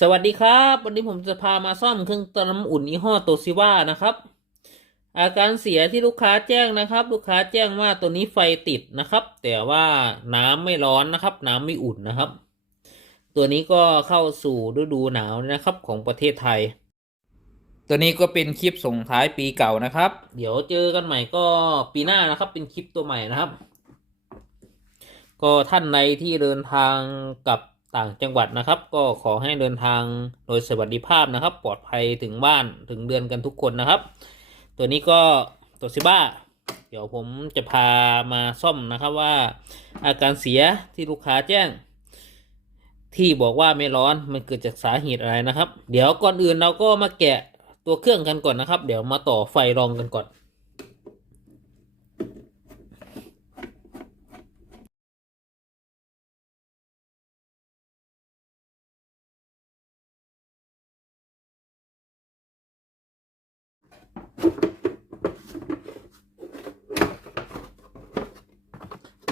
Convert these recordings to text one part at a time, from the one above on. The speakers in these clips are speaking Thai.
สวัสดีครับวันนี้ผมจะพามาซ่อมเครื่องทำน้ำอุ่นยี่ห้อโตชิว่านะครับอาการเสียที่ลูกค้าแจ้งนะครับลูกค้าแจ้งว่าตัวนี้ไฟติดนะครับแต่ว่าน้ำไม่ร้อนนะครับน้ำไม่อุ่นนะครับตัวนี้ก็เข้าสู่ฤดูหนาวนะครับของประเทศไทยตัวนี้ก็เป็นคลิปส่งท้ายปีเก่านะครับเดี๋ยวเจอกันใหม่ก็ปีหน้านะครับเป็นคลิปตัวใหม่นะครับก็ท่านใดที่เดินทางกับต่างจังหวัดนะครับก็ขอให้เดินทางโดยสวัสดิภาพนะครับปลอดภัยถึงบ้านถึงเดือนกันทุกคนนะครับตัวนี้ก็ตัวซิบ้าเดี๋ยวผมจะพามาซ่อมนะครับว่าอาการเสียที่ลูกค้าแจ้งที่บอกว่าไม่ร้อนมันเกิดจากสาเหตุอะไรนะครับเดี๋ยวก่อนอื่นเราก็มาแกะตัวเครื่องกันก่อนนะครับเดี๋ยวมาต่อไฟรองกันก่อน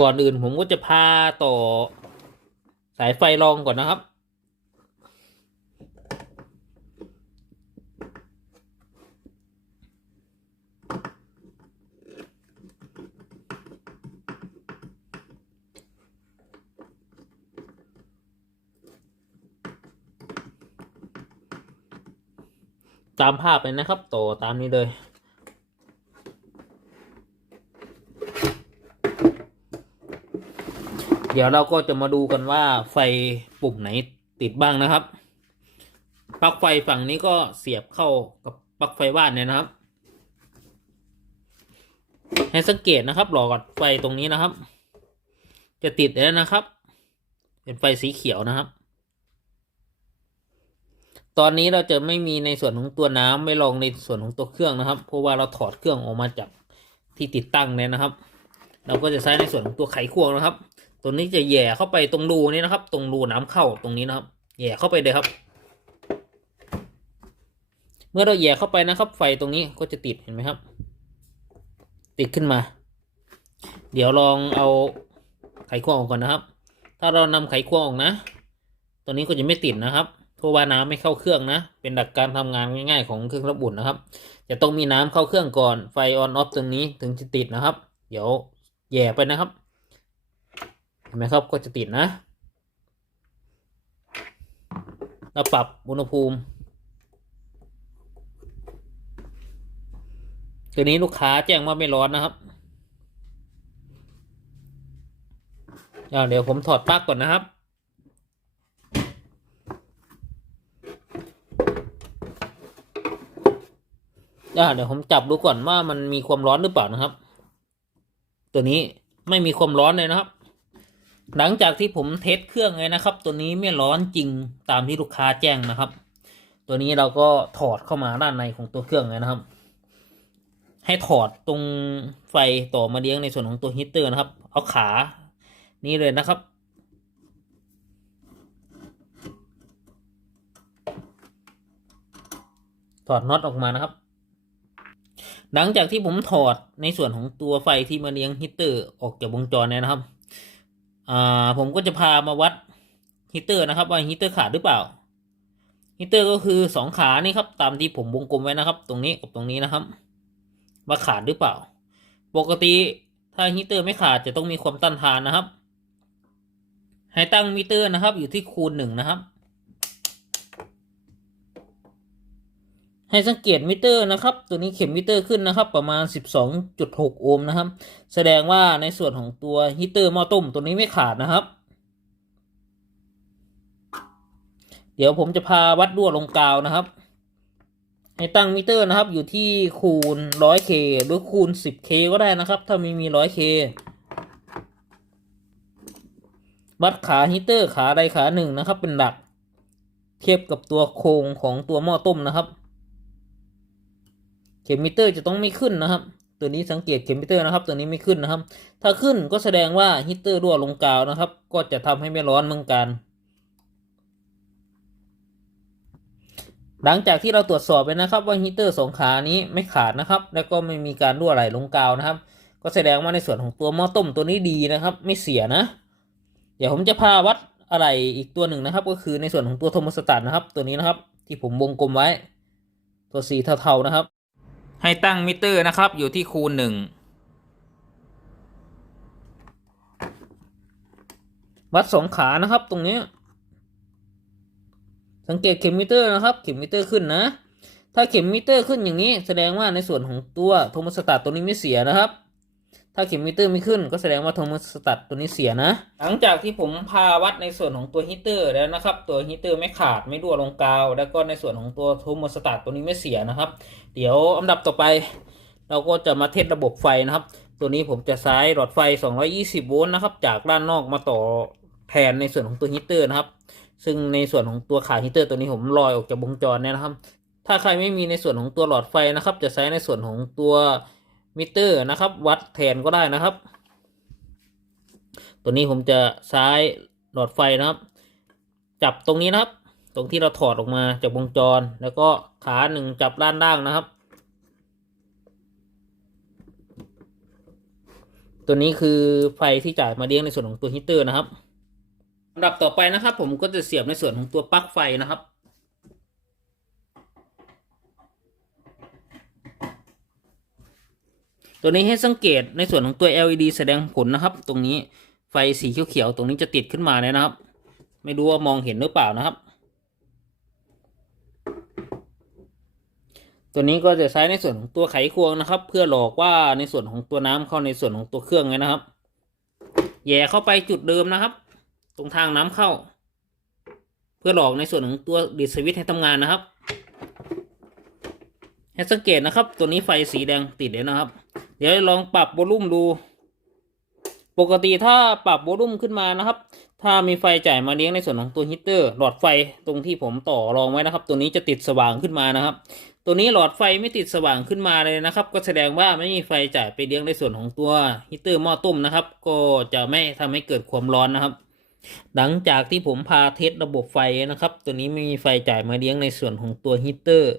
ก่อนอื่นผมก็จะพาต่อสายไฟรองก่อนนะครับตามภาพเลยนะครับต่อตามนี้เลยเดี๋ยวเราก็จะมาดูกันว่าไฟปุ่มไหนติดบ้างนะครับปลั๊กไฟฝั่งนี้ก็เสียบเข้ากับปลั๊กไฟบ้านเนี่ยนะครับให้สังเกตนะครับหลอดไฟตรงนี้นะครับจะติดแล้วนะครับเป็นไฟสีเขียวนะครับตอนนี้เราจะไม่มีในส่วนของตัวน้ำไม่ลองในส่วนของตัวเครื่องนะครับเพราะว่าเราถอดเครื่องออกมาจากที่ติดตั้งเนี่ยนะครับเราก็จะใช้ในส่วนของตัวไขควงนะครับตัวนี้จะแย่เข้าไปตรงรูนี้นะครับตรงรูน้ำเข้าตรงนี้นะครับแย่เข้าไปเลยครับเมื่อเราแย่เข้าไปนะครับไฟตรงนี้ก็จะติดเห็นไหมครับติดขึ้นมาเดี๋ยวลองเอาไขควงออกก่อนนะครับถ้าเรานำไขควงออกนะตัวนี้ก็จะไม่ติดนะครับเพราะว่าน้ำไม่เข้าเครื่องนะเป็นหลักการทำงานง่ายๆของเครื่องระบุนนะครับจะต้องมีน้ำเข้าเครื่องก่อนไฟออนออฟตรงนี้ถึงจะติดนะครับเดี๋ยวแย่ไปนะครับเห็นไหมครับก็จะติดนะเราปรับอุณหภูมิตัวนี้ลูกค้าแจ้งว่าไม่ร้อนนะครับเดี๋ยวผมถอดปลั๊กก่อนนะครับเดี๋ยวผมจับดูก่อนว่ามันมีความร้อนหรือเปล่านะครับตัวนี้ไม่มีความร้อนเลยนะครับหลังจากที่ผมเทสเครื่องเลยนะครับตัวนี้ไม่ร้อนจริงตามที่ลูกค้าแจ้งนะครับตัวนี้เราก็ถอดเข้ามาด้านในของตัวเครื่องเลยนะครับให้ถอดตรงไฟต่อมาเลี้ยงในส่วนของตัวฮีตเตอร์นะครับเอาขานี้เลยนะครับถอดน็อตออกมานะครับหลังจากที่ผมถอดในส่วนของตัวไฟที่มาเลี้ยงฮีตเตอร์ออกจากวงจรเนี่ยนะครับผมก็จะพามาวัดฮีตเตอร์นะครับว่าฮีตเตอร์ขาดหรือเปล่าฮีตเตอร์ก็คือสองขานี่ครับตามที่ผมวงกลมไว้นะครับตรงนี้กับตรงนี้นะครับว่าขาดหรือเปล่าปกติถ้าฮีตเตอร์ไม่ขาดจะต้องมีความต้านทานนะครับให้ตั้งมิเตอร์นะครับอยู่ที่คูณ1นะครับให้สังเกตมิเตอร์นะครับตัวนี้เข็มมิเตอร์ขึ้นนะครับประมาณ 12.6 โอห์มนะครับแสดงว่าในส่วนของตัวฮีตเตอร์หม้อต้มตัวนี้ไม่ขาดนะครับเดี๋ยวผมจะพาวัดรั่วลงกาวนะครับให้ตั้งมิเตอร์นะครับอยู่ที่คูณ 100K หรือคูณ 10K ก็ได้นะครับถ้าไม่มี 100K วัดขาฮีตเตอร์ขาใดขาหนึ่งนะครับเป็นหลักเทียบกับตัวโครงของตัวหม้อต้มนะครับเข็มมิเตอร์จะต้องไม่ขึ้นนะครับตัวนี้สังเกตเข็มมิเตอร์นะครับตัวนี้ไม่ขึ้นนะครับถ้าขึ้นก็แสดงว่าฮีตเตอร์รั่วลงกาวนะครับก็จะทำให้ไม่ร้อนเหมือนกันหลังจากที่เราตรวจสอบไปนะครับว่าฮีตเตอร์สองขานี้ไม่ขาดนะครับแล้วก็ไม่มีการรั่วไหลลงกาวนะครับก็แสดงว่าในส่วนของตัวหม้อต้มตัวนี้ดีนะครับไม่เสียนะเดี๋ยวผมจะพาวัด อะไรอีกตัวหนึ่งนะครับก็คือในส่วนของตัวโทโมสตัตนะครับตัวนี้นะครับที่ผมวงกลมไว้ตัวสีเทาๆนะครับให้ตั้งมิเตอร์นะครับอยู่ที่คูณ1วัด2ขานะครับตรงนี้สังเกตเข็มมิเตอร์นะครับเข็มมิเตอร์ขึ้นนะถ้าเข็มมิเตอร์ขึ้นอย่างนี้แสดงว่าในส่วนของตัวโทโมสตัตตัวนี้ไม่เสียนะครับถ้าเข็มมิเตอร์ไม่ขึ้นก็แสดงว่าโทโมสตัตตัวนี้เสียนะหลังจากที่ผมพาวัดในส่วนของตัวฮีเตอร์แล้วนะครับตัวฮีเตอร์ไม่ขาดไม่รั่วลงกาวแล้วก็ในส่วนของตัวโทโมสตัตตัวนี้ไม่เสียนะครับเดี๋ยวอันดับต่อไปเราก็จะมาเทสระบบไฟนะครับตัวนี้ผมจะใช้หลอดไฟ220โวลต์นะครับจากด้านนอกมาต่อแทนในส่วนของตัวฮีเตอร์นะครับซึ่งในส่วนของตัวขาฮีเตอร์ตัวนี้ผมลอยออกจากวงจรเนี่ยนะครับถ้าใครไม่มีในส่วนของตัวหลอดไฟนะครับจะใช้ในส่วนของตัวมิเตอร์นะครับวัดแทนก็ได้นะครับตัวนี้ผมจะใช้หลอดไฟนะครับจับตรงนี้นะครับตรงที่เราถอดออกมาจากวงจรแล้วก็ขาหนึ่งจับด้านล่างนะครับตัวนี้คือไฟที่จ่ายมาเลี้ยงในส่วนของตัวฮีเตอร์นะครับลำดับต่อไปนะครับผมก็จะเสียบในส่วนของตัวปลั๊กไฟนะครับตัวนี้ให้สังเกตในส่วนของตัว LED แสดงผลนะครับตรงนี้ไฟสีเขียวๆตรงนี้จะติดขึ้นมาเลยนะครับไม่รู้ว่ามองเห็นหรือเปล่านะครับตัวนี้ก็จะใช้ในส่วนของตัวไขควงนะครับเพื่อหลอกว่าในส่วนของตัวน้ำเข้าในส่วนของตัวเครื่องไงนะครับแย่เข้าไปจุดเดิมนะครับตรงทางน้ำเข้าเพื่อหลอกในส่วนของตัวดิสวิตช์ให้ทำงานนะครับให้สังเกตนะครับตัวนี้ไฟสีแดงติดเลยนะครับเดี๋ยวลองปรับโวลูมดูปกติถ้าปรับโวลูมขึ้นมานะครับถ้ามีไฟจ่ายมาเลี้ยงในส่วนของตัวฮีเตอร์หลอดไฟตรงที่ผมต่อรองไว้นะครับตัวนี้จะติดสว่างขึ้นมานะครับตัวนี้หลอดไฟไม่ติดสว่างขึ้นมาเลยนะครับก็แสดงว่าไม่มีไฟจ่ายไปเลี้ยงในส่วนของตัวฮีเตอร์หม้อต้มนะครับก็จะไม่ทำให้เกิดความร้อนนะครับหลังจากที่ผมพาเทสระบบไฟนะครับตัวนี้ไม่มีไฟจ่ายมาเลี้ยงในส่วนของตัวฮีเตอร์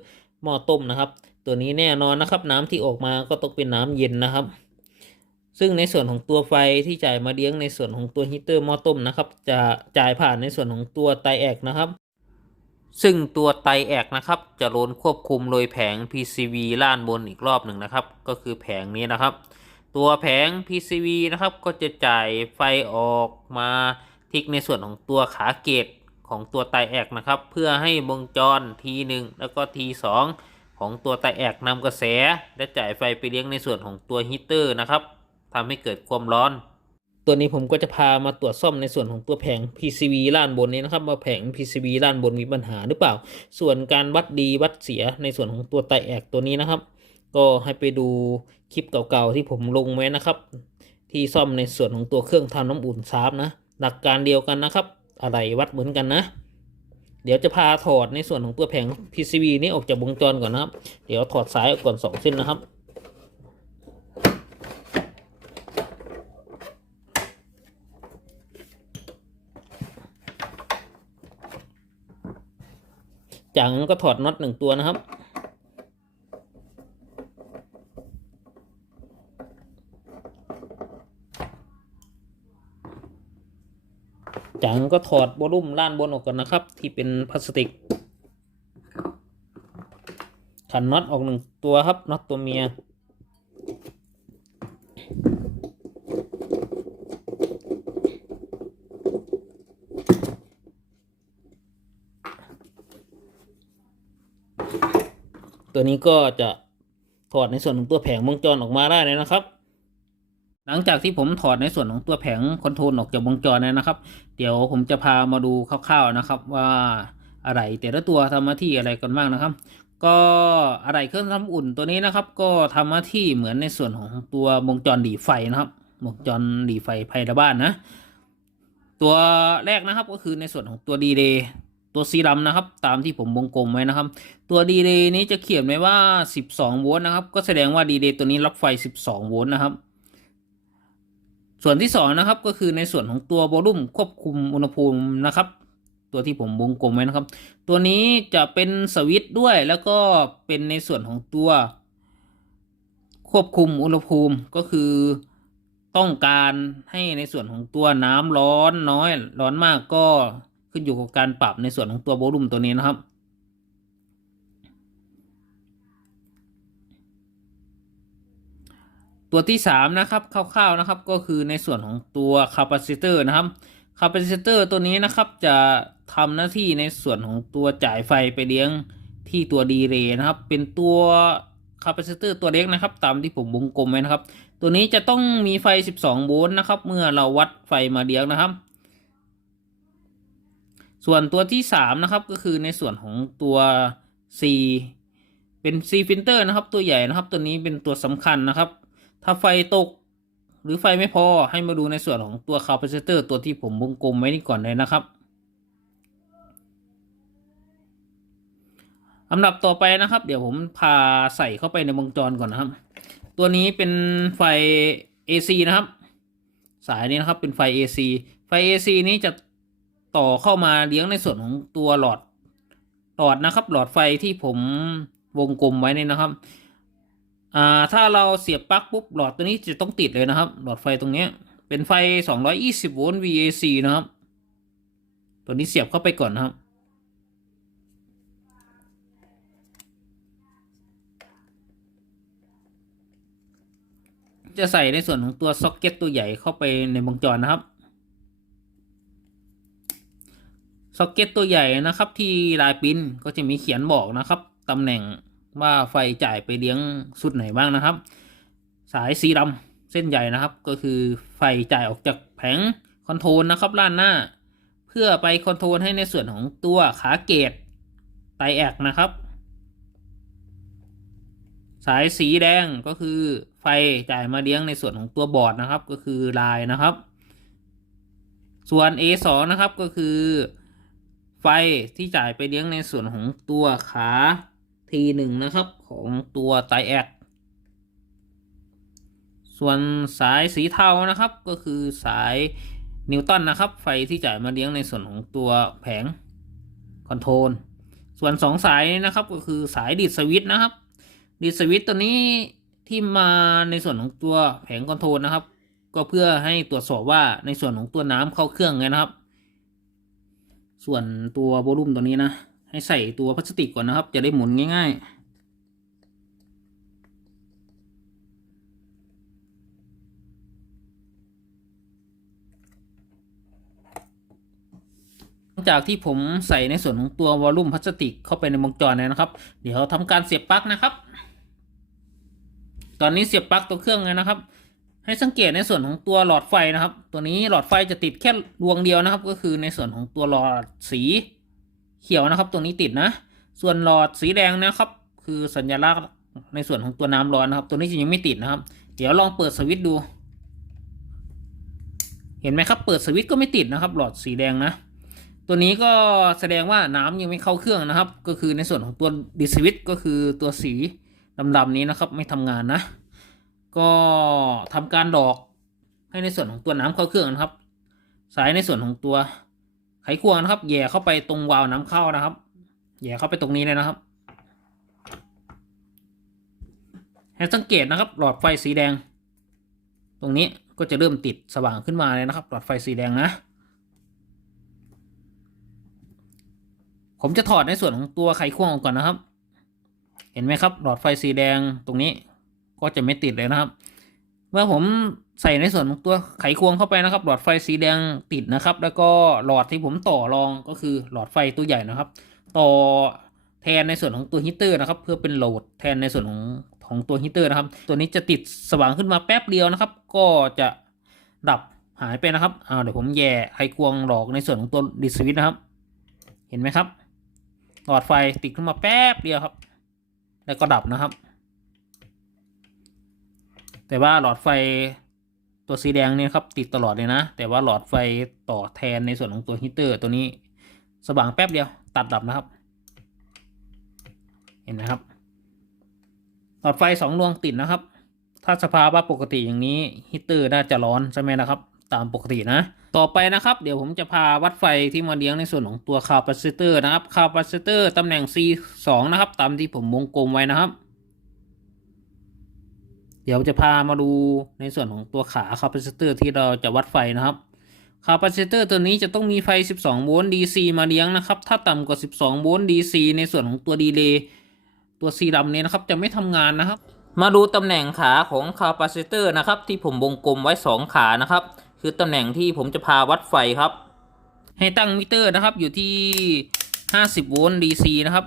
หม้อต้มนะครับตัวนี้แน่นอนนะครับน้ำที่ออกมาก็ต้องเป็นน้ำเย็นนะครับซึ่งในส่วนของตัวไฟที่จ่ายมาเลี้ยงในส่วนของตัวฮีเตอร์หม้อต้มนะครับจะจ่ายผ่านในส่วนของตัวไตแอกนะครับซึ่งตัวไตแอกนะครับจะโดนควบคุมโดยแผง PCV ล่านบนอีกรอบหนึ่งนะครับก็คือแผงนี้นะครับตัวแผง PCV นะครับก็จะจ่ายไฟออกมาทิกในส่วนของตัวขาเกตของตัวไตแอกนะครับเพื่อให้วงจร T1 แล้วก็ T2 ของตัวไตแอกนำกระแสและจ่ายไฟไปเลี้ยงในส่วนของตัวฮีเตอร์นะครับทำให้เกิดความร้อนตัวนี้ผมก็จะพามาตรวจซ่อมในส่วนของตัวแผง PCB ด้านบนนี้นะครับว่าแผง PCB ด้านบนมีปัญหาหรือเปล่าส่วนการวัดดีวัดเสียในส่วนของตัวไตแอกตัวนี้นะครับก็ให้ไปดูคลิปเก่าๆที่ผมลงไว้นะครับที่ซ่อมในส่วนของตัวเครื่องทำน้ำอุ่นซาฟนะหลักการเดียวกันนะครับอะไรวัดเหมือนกันนะเดี๋ยวจะพาถอดในส่วนของตัวแผง PCB นี้ออกจากวงจรก่อนนะครับเดี๋ยวถอดสายออกก่อน2 เส้นนะครับจากนั้นก็ถอดน็อต1 ตัวนะครับจากนั้นก็ถอดวอลลุ่มด้านบนออกก่อนนะครับที่เป็นพลาสติกขันน็อตออก1 ตัวครับน็อตตัวเมียตัวนี้ก็จะถอดในส่วนของตัวแผงวงจรออกมาได้เลยนะครับหลังจากที่ผมถอดในส่วนของตัวแผงคอนโทรลออกจากวงจรนะครับเดี๋ยวผมจะพามาดูคร่าวๆนะครับว่าอะไรแต่ละตัวทำหน้าที่อะไรกันบ้างนะครับก็อะไรเครื่องทำอุ่นตัวนี้นะครับก็ทำหน้าที่เหมือนในส่วนของตัววงจรหลีไฟนะครับวงจรหลีไฟภายในบ้านนะตัวแรกนะครับก็คือในส่วนของตัวดีเลย์ตัวสีดำนะครับตามที่ผมวงกลมไว้นะครับตัวดีเลย์นี้จะเขียนไว้ว่า12 โวลต์นะครับก็แสดงว่าดีเลย์ตัวนี้รับไฟ12 โวลต์นะครับส่วนที่2นะครับก็คือในส่วนของตัววอลลุ่มควบคุมอุณหภูมินะครับตัวที่ผมวงกลมไว้นะครับตัวนี้จะเป็นสวิตช์ด้วยแล้วก็เป็นในส่วนของตัวควบคุมอุณหภูมิก็คือ ต้องการให้ในส่วนของตัวน้ำร้อนน้อยร้อนมากก็ขึ้นอยู่กับการปรับในส่วนของตัวโวลูมตัวนี้นะครับตัวที่3นะครับคร่าวๆนะครับก็คือในส่วนของตัวคาปาซิเตอร์นะครับคาปาซิเตอร์ตัวนี้นะครับจะทำหน้าที่ในส่วนของตัวจ่ายไฟไปเลี้ยงที่ตัวดีเลย์นะครับเป็นตัวคาปาซิเตอร์ตัวเล็กนะครับตามที่ผมวงกลมไว้นะครับตัวนี้จะต้องมีไฟ12โวลต์นะครับเมื่อเราวัดไฟมาเลี้ยงนะครับส่วนตัวที่3นะครับก็คือในส่วนของตัว C เป็น C filter นะครับตัวใหญ่นะครับตัวนี้เป็นตัวสำคัญนะครับถ้าไฟตกหรือไฟไม่พอให้มาดูในส่วนของตัวคาปาซิเตอร์ตัวที่ผมวงกลมไว้นี่ก่อนเลยนะครับลำดับต่อไปนะครับเดี๋ยวผมพาใส่เข้าไปในวงจรก่อนนะครับตัวนี้เป็นไฟ AC นะครับสายนี้นะครับเป็นไฟ AC ไฟ AC นี้จะต่อเข้ามาเลี้ยงในส่วนของตัวหลอดนะครับหลอดไฟที่ผมวงกลมไว้นี่นะครับถ้าเราเสียบปลั๊กปุ๊บหลอดตัวนี้จะต้องติดเลยนะครับหลอดไฟตรงนี้เป็นไฟ220โวลต์ VAC นะครับตัวนี้เสียบเข้าไปก่อนนะครับจะใส่ในส่วนของตัวซ็อกเก็ตตัวใหญ่เข้าไปในวงจรนะครับซ็อกเก็ตตัวใหญ่นะครับที่ลายปิ้นก็จะมีเขียนบอกนะครับตำแหน่งว่าไฟจ่ายไปเลี้ยงสุดไหนบ้างนะครับสายสีดำเส้นใหญ่นะครับก็คือไฟจ่ายออกจากแผงคอนโทรลนะครับด้านหน้าเพื่อไปคอนโทรลให้ในส่วนของตัวขาเกตไตแอกนะครับสายสีแดงก็คือไฟจ่ายมาเลี้ยงในส่วนของตัวบอร์ดนะครับก็คือลายนะครับส่วน A2 นะครับก็คือไฟที่จ่ายไปเลี้ยงในส่วนของตัวขา T1 นะครับของตัวไตแอกส่วนสายสีเทานะครับก็คือสายนิวตันนะครับไฟที่จ่ายมาเลี้ยงในส่วนของตัวแผงคอนโทรลส่วน2สายนะครับก็คือสายดีดสวิตช์นะครับดีดสวิตช์ตัวนี้ที่มาในส่วนของตัวแผงคอนโทรลนะครับก็เพื่อให้ตรวจสอบว่าในส่วนของตัวน้ำเข้าเครื่องไงนะครับส่วนตัวโวลูมตัวนี้นะให้ใส่ตัวพลาสติกก่อนนะครับจะได้หมุนง่ายๆหลังจากที่ผมใส่ในส่วนของตัววอลลุ่มพลาสติกเข้าไปในวงจรแล้วนะครับเดี๋ยวทำการเสียบปลั๊กนะครับตอนนี้เสียบปลั๊กตัวเครื่องเลยนะครับให้สังเกตในส่วนของตัวหลอดไฟนะครับตัวนี้หลอดไฟจะติดแค่ดวงเดียวนะครับก็คือในส่วนของตัวหลอดสีเขียวนะครับตัวนี้ติดนะส่วนหลอดสีแดงนะครับคือสัญลักษณ์ในส่วนของตัวน้ำร้อนนะครับตัวนี้ยังไม่ติดนะครับเดี๋ยวลองเปิดสวิตช์ดูเห็นไหมครับเปิดสวิตช์ก็ไม่ติดนะครับหลอดสีแดงนะตัวนี้ก็แสดงว่าน้ำยังไม่เข้าเครื่องนะครับก็คือในส่วนของตัวดิสวิตช์ก็คือตัวสีดำๆนี้นะครับไม่ทำงานนะก็ทำการดอกให้ในส่วนของตัวน้ำเข้าเครื่องนะครับสายในส่วนของตัวไขควงนะครับแย่เข้าไปตรงวาล์วน้ำเข้านะครับแย่เข้าไปตรงนี้เลยนะครับให้สังเกตนะครับหลอดไฟสีแดงตรงนี้ก็จะเริ่มติดสว่างขึ้นมาเลยนะครับหลอดไฟสีแดงนะผมจะถอดในส่วนของตัวไขควงออกก่อนนะครับเห็นไหมครับหลอดไฟสีแดงตรงนี้ก็จะไม่ติดเลยนะครับเมื่อผมใส่ในส่วนของตัวไขควงเข้าไปนะครับหลอดไฟสีแดงติดนะครับแล้วก็หลอดที่ผมต่อรองก็คือหลอดไฟตัวใหญ่นะครับต่อแทนในส่วนของตัวฮีเตอร์นะครับเพื่อเป็นโหลดแทนในส่วนของตัวฮีเตอร์นะครับตัวนี้จะติดสว่างขึ้นมาแป๊บเดียวนะครับก็จะดับหายไปนะครับเดี๋ยวผมแย่ไขควงหลอกในส่วนของตัวดิสวิตช์นะครับเห็นไหมครับหลอดไฟติดขึ้นมาแป๊บเดียวครับแล้วก็ดับนะครับแต่ว่าหลอดไฟตัวสีแดงเนี่ยครับติดตลอดเลยนะแต่ว่าหลอดไฟต่อแทนในส่วนของตัวฮีเตอร์ตัวนี้สว่างแป๊บเดียวตัดดับนะครับเห็นไหมครับหลอดไฟ2ดวงติดนะครับถ้าสภาวะปกติอย่างนี้ฮีเตอร์น่าจะร้อนใช่ไหมนะครับตามปกตินะต่อไปนะครับเดี๋ยวผมจะพาวัดไฟที่มาเลี้ยงในส่วนของตัวคาปาซิเตอร์นะครับคาปาซิเตอร์ตำแหน่ง C2 นะครับตามที่ผมวงกลมไว้นะครับ เดี๋ยวจะพามาดูในส่วนของตัวขาคาปาซิเตอร์ที่เราจะวัดไฟนะครับคาปาซิเตอร์ตัวนี้จะต้องมีไฟ12โวลต์ DC มาเลี้ยงนะครับถ้าต่ำกว่า12โวลต์ DC ในส่วนของตัวดีเลย์ตัวสีดำนี้นะครับจะไม่ทำงานนะครับมาดูตำแหน่งขาของคาปาซิเตอร์นะครับที่ผมวงกลมไว้2ขานะครับคือตำแหน่งที่ผมจะพาวัดไฟครับให้ตั้งมิเตอร์นะครับอยู่ที่50โวลต์ DC นะครับ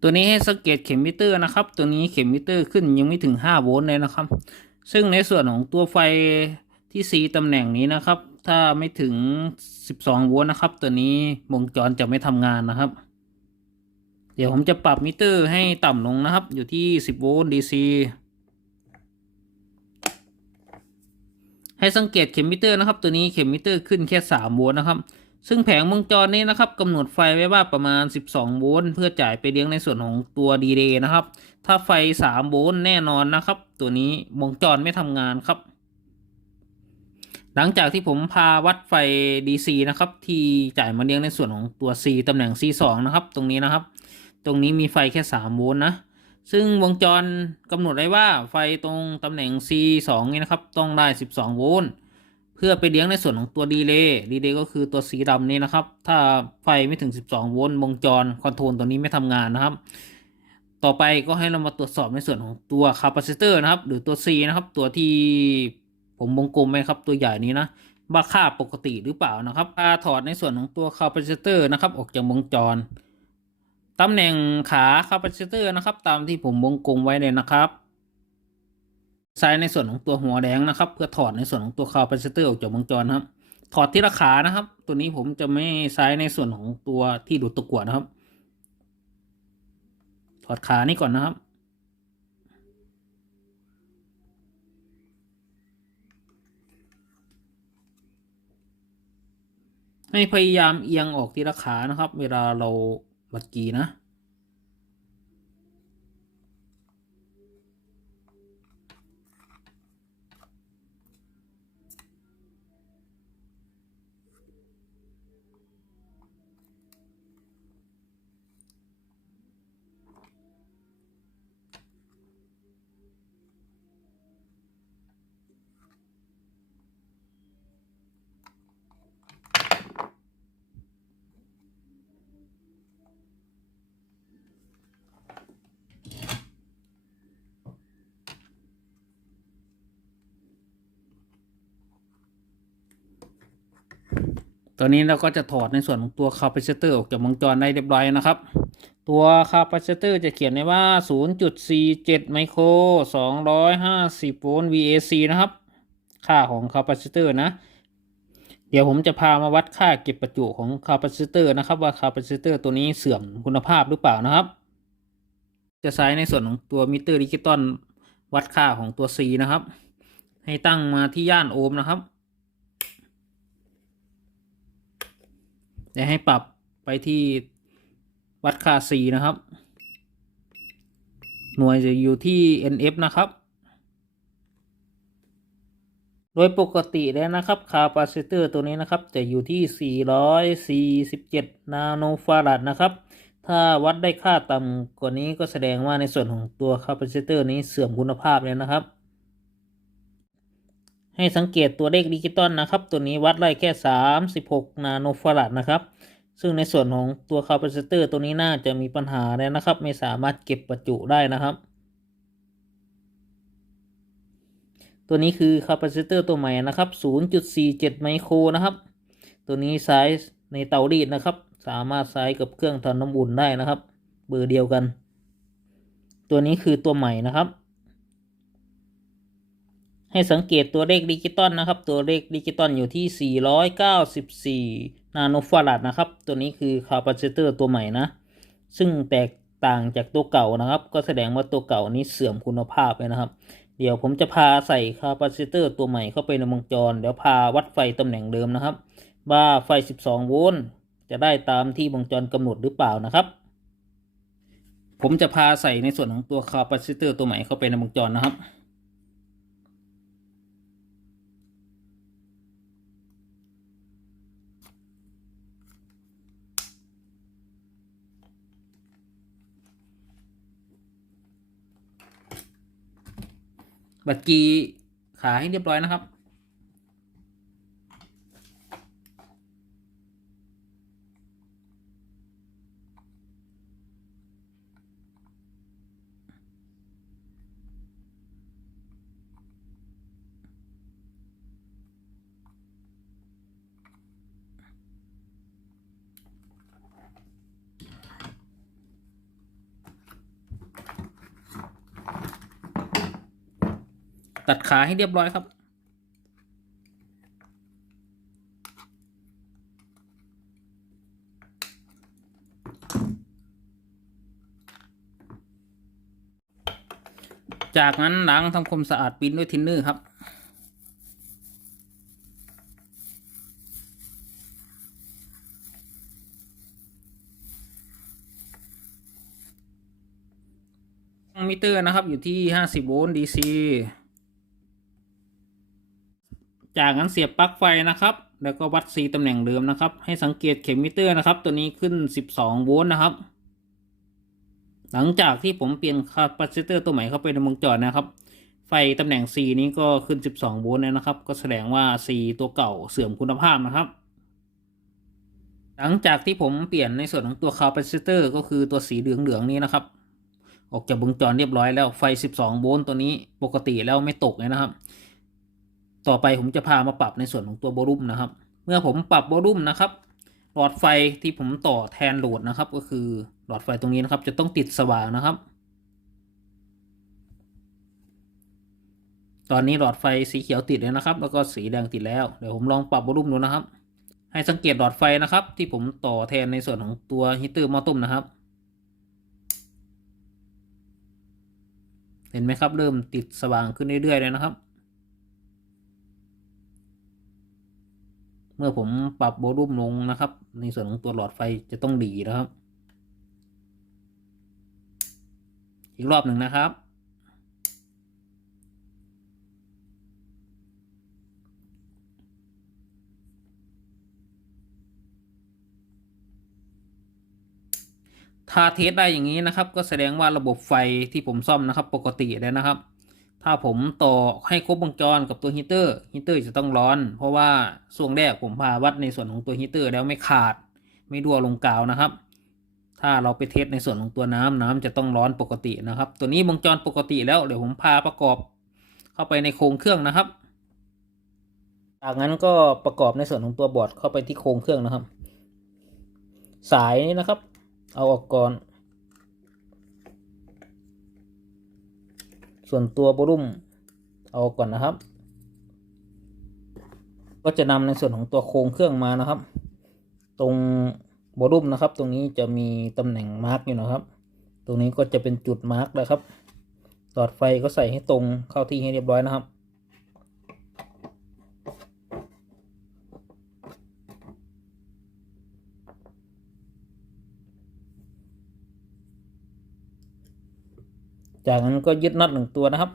ตัวนี้ให้สังเกตเข็มมิเตอร์นะครับตัวนี้เข็มมิเตอร์ขึ้นยังไม่ถึง5โวลต์เลยนะครับซึ่งในส่วนของตัวไฟที่ C ตำแหน่งนี้นะครับถ้าไม่ถึง12โวลต์นะครับตัวนี้วงจรจะไม่ทำงานนะครับเดี๋ยวผมจะปรับมิเตอร์ให้ต่ำลงนะครับอยู่ที่10โวลต์ DC ให้สังเกตเข็มมิเตอร์นะครับตัวนี้เข็มมิเตอร์ขึ้นแค่3โวลต์นะครับซึ่งแผงวงจรนี้นะครับกำหนดไฟไว้ว่าประมาณ12โวลต์เพื่อจ่ายไปเลี้ยงในส่วนของตัวดีเลย์นะครับถ้าไฟ3โวลต์แน่นอนนะครับตัวนี้วงจรไม่ทำงานครับหลังจากที่ผมพาวัดไฟ DC นะครับที่จ่ายมาเลี้ยงในส่วนของตัว C ตำแหน่ง C2 นะครับตรงนี้นะครับตรงนี้มีไฟแค่3โวลต์นะซึ่งวงจรกำหนดไว้ว่าไฟตรงตำแหน่ง C2 นี่นะครับต้องได้12โวลต์เพื่อไปเลี้ยงในส่วนของตัวดีเลย์ก็คือตัวสีดำนี้นะครับถ้าไฟไม่ถึง12โวลต์วงจรคอนโทรลตัวนี้ไม่ทำงานนะครับต่อไปก็ให้เรามาตรวจสอบในส่วนของตัวคาปาซิเตอร์นะครับหรือตัว C นะครับตัวที่ผมวงกลมไว้ครับตัวใหญ่นี้นะว่าค่าปกติหรือเปล่านะครับพาถอดในส่วนของตัวคาปาซิเตอร์นะครับออกจากวงจรตำแหน่งขาคาปาซิเตอร์นะครับตามที่ผมวงกลมไว้เลยนะครับใช้ในส่วนของตัวหัวแดงนะครับเพื่อถอดในส่วนของตัวคาปาซิเตอร์ออกจากวงจรครับถอดทีละขานะครับตัวนี้ผมจะไม่ใช้ในส่วนของตัวที่ดูดตะกั่วนะครับถอดขานี่ก่อนนะครับให้พยายามเอียงออกทีละขานะครับเวลาเราวัดกีนะตอนนี้เราก็จะถอดในส่วนของตัวคาปาซิเตอร์ออกจากวงจรได้เรียบร้อยนะครับตัวคาปาซิเตอร์จะเขียนไว้ว่า 0.47 ไมโคร 250 โวลต์ VAC นะครับค่าของคาปาซิเตอร์นะเดี๋ยวผมจะพามาวัดค่าเก็บประจุของคาปาซิเตอร์นะครับว่าคาปาซิเตอร์ตัวนี้เสื่อมคุณภาพหรือเปล่านะครับจะใช้ในส่วนของตัวมิเตอร์ดิจิตอลวัดค่าของตัว C นะครับให้ตั้งมาที่ย่านโอห์มนะครับและให้ปรับไปที่วัดค่า C นะครับหน่วยจะอยู่ที่ NF นะครับโดยปกติแล้วนะครับคาปาซิเตอร์ตัวนี้นะครับจะอยู่ที่447นาโนฟาราดนะครับถ้าวัดได้ค่าต่ำกว่านี้ก็แสดงว่าในส่วนของตัวคาปาซิเตอร์นี้เสื่อมคุณภาพแล้วนะครับให้สังเกตตัวเลขดิจิตอลนะครับตัวนี้วัดได้แค่36นาโนฟาราดนะครับซึ่งในส่วนของตัวคาปาซิเตอร์ตัวนี้น่าจะมีปัญหาแล้วนะครับไม่สามารถเก็บประจุได้นะครับตัวนี้คือคาปาซิเตอร์ตัวใหม่นะครับ 0.47 ไมโครนะครับตัวนี้ใช้ในเตารีดนะครับสามารถใช้กับเครื่องทำน้ำอุ่นได้นะครับเบอร์เดียวกันตัวนี้คือตัวใหม่นะครับให้สังเกตตัวเลขดิจิตอลนะครับตัวเลขดิจิตอลอยู่ที่494นาโนฟาราดนะครับตัวนี้คือคาปาซิเตอร์ตัวใหม่นะซึ่งแตกต่างจากตัวเก่านะครับก็แสดงว่าตัวเก่านี้เสื่อมคุณภาพเลยนะครับเดี๋ยวผมจะพาใส่คาปาซิเตอร์ตัวใหม่เข้าไปในวงจรเดี๋ยวพาวัดไฟตำแหน่งเดิมนะครับว่าไฟ12โวลต์จะได้ตามที่วงจรกำหนดหรือเปล่านะครับผมจะพาใส่ในส่วนของตัวคาปาซิเตอร์ตัวใหม่เข้าไปในวงจรนะครับ บัตรกีขาให้เรียบร้อยนะครับตัดขาให้เรียบร้อยครับจากนั้นล้างทำความสะอาดปิ้นด้วยทินเนอร์ครับมิเตอร์นะครับอยู่ที่50 โวลต์ DC จากนั้นเสียบปลั๊กไฟนะครับแล้วก็วัด C ตำแหน่งเดิมนะครับให้สังเกตเข็มมิเตอร์นะครับตัวนี้ขึ้น12 โวลต์นะครับหลังจากที่ผมเปลี่ยนคาปาซิเตอร์ตัวใหม่เข้าไปในวงจรนะครับไฟตำแหน่ง C นี้ก็ขึ้น12 โวลต์นะครับก็แสดงว่า C ตัวเก่าเสื่อมคุณภาพนะครับหลังจากที่ผมเปลี่ยนในส่วนของตัวคาปาซิเตอร์ก็คือตัวสีเหลืองๆนี้นะครับออกจากวงจรเรียบร้อยแล้วไฟ12 โวลต์ตัวนี้ปกติแล้วไม่ตกเลยนะครับต่อไปผมจะพามาปรับในส่วนของตัวโวลูมนะครับเมื่อผมปรับโวลูมนะครับหลอดไฟที่ผมต่อแทนโหลดนะครับก็คือหลอดไฟตรงนี้นะครับจะต้องติดสว่างนะครับตอนนี้หลอดไฟสีเขียวติดเลยนะครับแล้วก็สีแดงติดแล้วเดี๋ยวผมลองปรับโวลูมดูนะครับให้สังเกตหลอดไฟนะครับที่ผมต่อแทนในส่วนของตัวฮีเตอร์หม้อต้มนะครับเห็นไหมครับเริ่มติดสว่างขึ้นเรื่อยๆเลยนะครับเมื่อผมปรับโวลูมลงนะครับในส่วนของตัวหลอดไฟจะต้องดีนะครับอีกรอบหนึ่งนะครับถ้าเทสได้อย่างนี้นะครับก็แสดงว่าระบบไฟที่ผมซ่อมนะครับปกติเลยนะครับถ้าผมต่อให้ครบวงจรกับตัวฮีเตอร์จะต้องร้อนเพราะว่าช่วงแรกผมพาวัดในส่วนของตัวฮีเตอร์แล้วไม่ขาดไม่รั่วลงกาวนะครับถ้าเราไปเทสในส่วนของตัวน้ำจะต้องร้อนปกตินะครับตัวนี้วงจรปกติแล้วเดี๋ยวผมพาประกอบเข้าไปในโครงเครื่องนะครับจากนั้นก็ประกอบในส่วนของตัวบอร์ดเข้าไปที่โครงเครื่องนะครับสายนี้นะครับเอาออกก่อนส่วนตัวโวลูมเอาก่อนนะครับก็จะนำในส่วนของตัวโครงเครื่องมานะครับตรงโวลูมนะครับตรงนี้จะมีตำแหน่งมาร์กอยู่นะครับตรงนี้ก็จะเป็นจุดมาร์กนะครับหลอดไฟก็ใส่ให้ตรงเข้าที่ให้เรียบร้อยนะครับจากนั้นก็ยึดน็อต1 ตัวนะครับ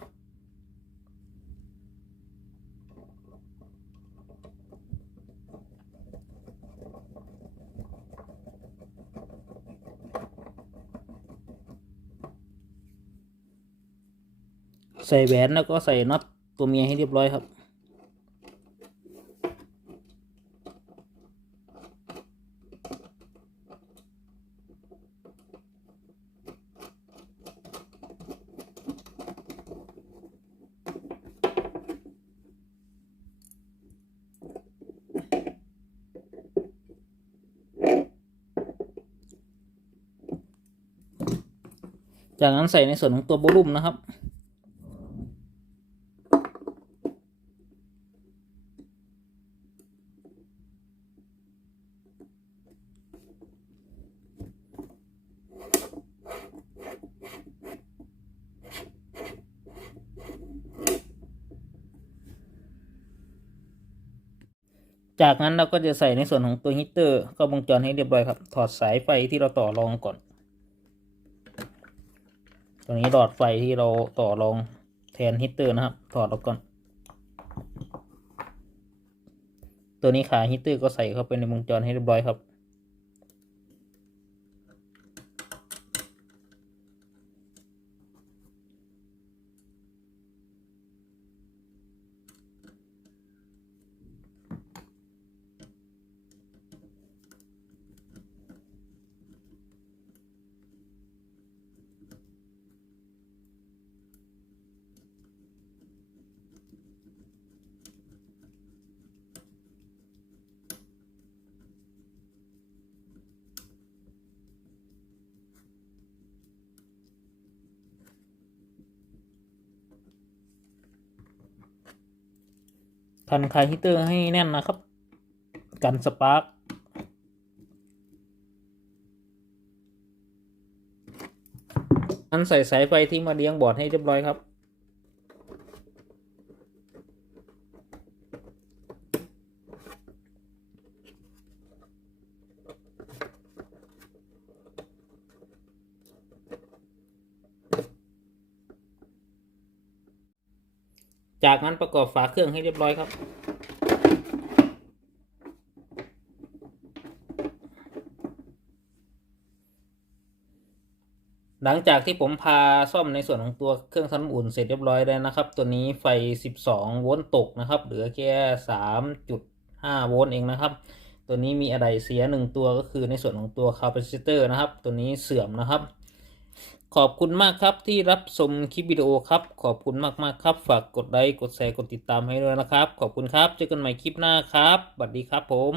ใส่แหวนแล้วก็ใส่น็อตตัวเมียให้เรียบร้อยครับจากนั้นใส่ในส่วนของตัวโวลูมนะครับจากนั้นเราก็จะใส่ในส่วนของตัวฮีเตอร์ก็วงจรให้เรียบร้อยครับถอดสายไฟที่เราต่อรองก่อนตัวนี้หลอดไฟที่เราต่อรองแทนฮีเตอร์นะครับถอดออกก่อนตัวนี้ขาฮีเตอร์ก็ใส่เข้าไปในวงจรให้เรียบร้อยครับ พันคายฮีเตอร์ให้แน่นนะครับกันสปาร์กนั้นใส่สายไฟที่มาเลี้ยงบอร์ดให้เรียบร้อยครับจากนั้นประกอบฝาเครื่องให้เรียบร้อยครับหลังจากที่ผมพาซ่อมในส่วนของตัวเครื่องทำน้ำอุ่นเสร็จเรียบร้อยแล้วนะครับตัวนี้ไฟ12โวลต์ตกนะครับเหลือแค่3.5โวลต์เองนะครับตัวนี้มีอะไรเสีย1ตัวก็คือในส่วนของตัวคาปาซิเตอร์นะครับตัวนี้เสื่อมนะครับขอบคุณมากครับที่รับชมคลิปวิดีโอครับขอบคุณมากๆครับฝากกดไลค์กดแชร์กดติดตามให้ด้วยนะครับขอบคุณครับเจอกันใหม่คลิปหน้าครับสวัสดีครับผม